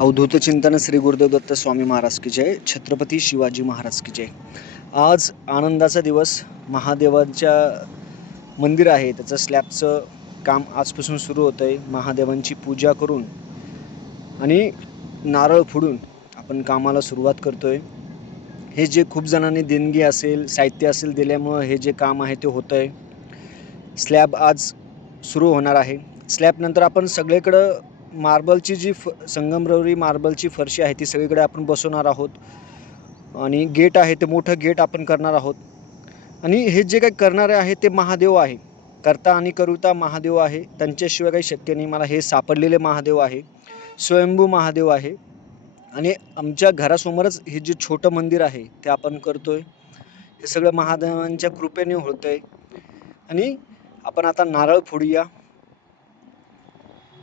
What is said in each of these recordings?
अवधूत चिंतन श्री गुरुदेव दत्त स्वामी महाराज की जय छत्रपती शिवाजी महाराज की जय. आज आनंदाचा दिवस महादेवांच्या मंदिर आहे त्याचं स्लॅबचं काम आजपासून सुरू होतं आहे महादेवांची पूजा करून आणि नारळ फोडून आपण कामाला सुरुवात करतो आहे हे जे खूप जणांनी देणगी असेल साहित्य असेल दिल्यामुळं हे जे काम आहे ते होतं आहे स्लॅब आज सुरू होणार आहे. स्लॅबनंतर आपण सगळीकडं मार्बलची जी फ संगमरवरी मार्बलची फरशी आहे ती सगळीकडे आपण बसवणार आहोत. आणि गेट आहे ते मोठं गेट आपण करणार आहोत. आणि हे जे काही करणारे आहे ते महादेव आहे. करता आणि करुता महादेव आहे. त्यांच्याशिवाय काही शक्य नाही. मला हे सापडलेले महादेव आहे. स्वयंभू महादेव आहे. आणि आमच्या घरासमोरच हे जे छोटं मंदिर आहे ते आपण करतो आहे हे सगळं महादेवांच्या कृपेने होतं आहे आणि आपण आता नारळ फोडूया.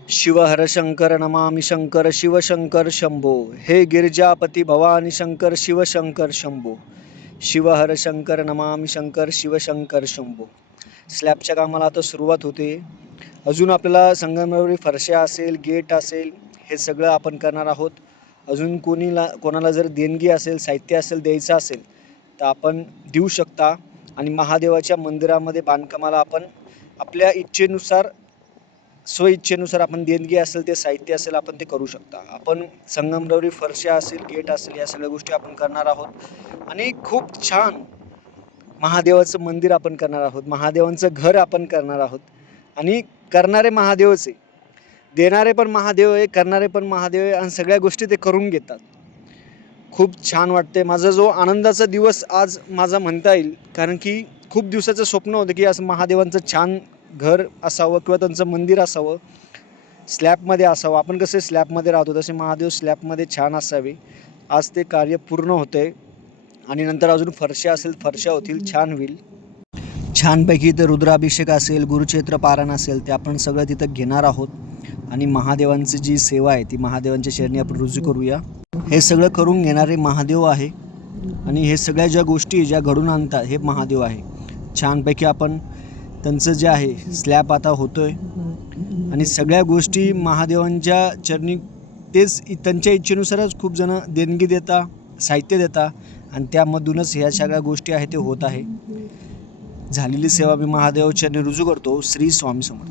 शिवहर शंकर नमामि शंकर शिवशंकर शंभो. हे गिरिजापती भवानी शंकर शिवशंकर शंभो. शिवहर शंकर नमामि शंकर शिवशंकर शंभो. स्लॅबच्या कामाला आता सुरुवात होते. अजून आपल्याला संगमरवरी फरशा असेल गेट असेल हे सगळं आपण करणार आहोत. अजून कोणीला कोणाला जर देणगी असेल साहित्य असेल द्यायचं असेल तर आपण देऊ शकता. आणि महादेवाच्या मंदिरामध्ये बांधकामाला आपण आपल्या इच्छेनुसार स्वइच्छेनुसार आपण देणगी असेल ते साहित्य असेल आपण ते करू शकता. आपण संगमरवरी फरशा असेल गेट असेल या सगळ्या गोष्टी आपण करणार आहोत. आणि खूप छान महादेवाचं मंदिर आपण करणार आहोत. महादेवांचं घर आपण करणार आहोत. आणि करणारे महादेवच आहे. देणारे पण महादेव आहे करणारे पण महादेव आहे आणि सगळ्या गोष्टी ते करून घेतात. खूप छान वाटते माझा जो आनंदाचा दिवस आज माझा म्हणता येईल कारण की खूप दिवसाचं स्वप्न होतं की असं महादेवांचं छान घर असावं किंवा त्यांचं मंदिर असावं स्लॅबमध्ये असावं. आपण कसे स्लॅबमध्ये राहतो तसे महादेव स्लॅबमध्ये छान असावे. आज ते कार्य पूर्ण होते आणि नंतर अजून फरशा असेल फरशा होतील छान होईल. छानपैकी इथं रुद्राभिषेक असेल गुरुक्षेत्र पारायण असेल ते आपण सगळं तिथं घेणार आहोत. आणि महादेवांची जी सेवा आहे ती महादेवांच्या शरणी आपण रुजू करूया. हे सगळं करून घेणारे महादेव आहे. आणि हे सगळ्या ज्या गोष्टी ज्या घडून आणतात हे महादेव आहे. छानपैकी आपण त्यांचं जे आहे स्लॅप आता होतो आहे आणि सगळ्या गोष्टी महादेवांच्या चरणी तेच त्यांच्या इच्छेनुसारच खूप जण देणगी देता साहित्य देता. आणि त्यामधूनच ह्या सगळ्या गोष्टी आहेत ते होत आहे. झालेली सेवा मी महादेवाच्या रुजू करतो. श्री स्वामी समर्थ.